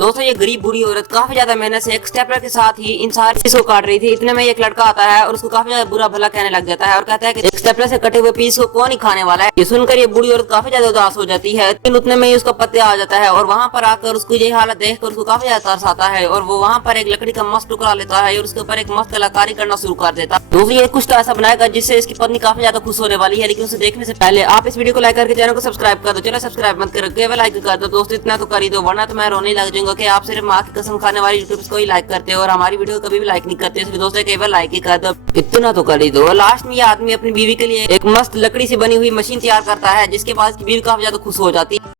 दोस्तों ये गरीब बूढ़ी औरत काफी ज्यादा मेहनत से एक स्टेपलर के साथ ही इन सारे पीस को काट रही थी। इतने में एक लड़का आता है और उसको काफी ज्यादा बुरा भला कहने लग जाता है और कहता है कि एक स्टेपलर से कटे हुए पीस को कौन ही खाने वाला है। ये सुनकर ये बूढ़ी औरत काफी ज्यादा उदास हो जाती है। लेकिन उतने में ही उसका पत्ते आ जाता है और वहाँ पर आकर उसको ये हालत देखकर उसको काफी ज्यादा तरस आता है और वो वहाँ पर एक लकड़ी का मस्त टुकड़ा लेता है और उसके ऊपर एक मस्त कलाकारी करना शुरू कर देता है। दोस्तों ये कुछ तो ऐसा बनाएगा जिससे इसकी पत्नी काफी ज्यादा खुश होने वाली है। लेकिन उसे देखने से पहले आप इस वीडियो को लाइक करके चैनल को सब्सक्राइब कर दो। चलो सब्सक्राइब मत करो, केवल लाइक कर दो दोस्तों, इतना तो कर ही दो, वरना तो मैं रोने लग जाऊंगा कि आप सिर्फ माँ की कसम खाने वाली यूट्यूब को ही लाइक करते हो और हमारी वीडियो को कभी भी लाइक नहीं करते। इसलिए दोस्तों केवल लाइक ही कर दो, इतना तो कर ही दो। लास्ट में ये आदमी अपनी बीवी के लिए एक मस्त लकड़ी से बनी हुई मशीन तैयार करता है जिसके बाद बीवी काफी ज्यादा खुश हो जाती है।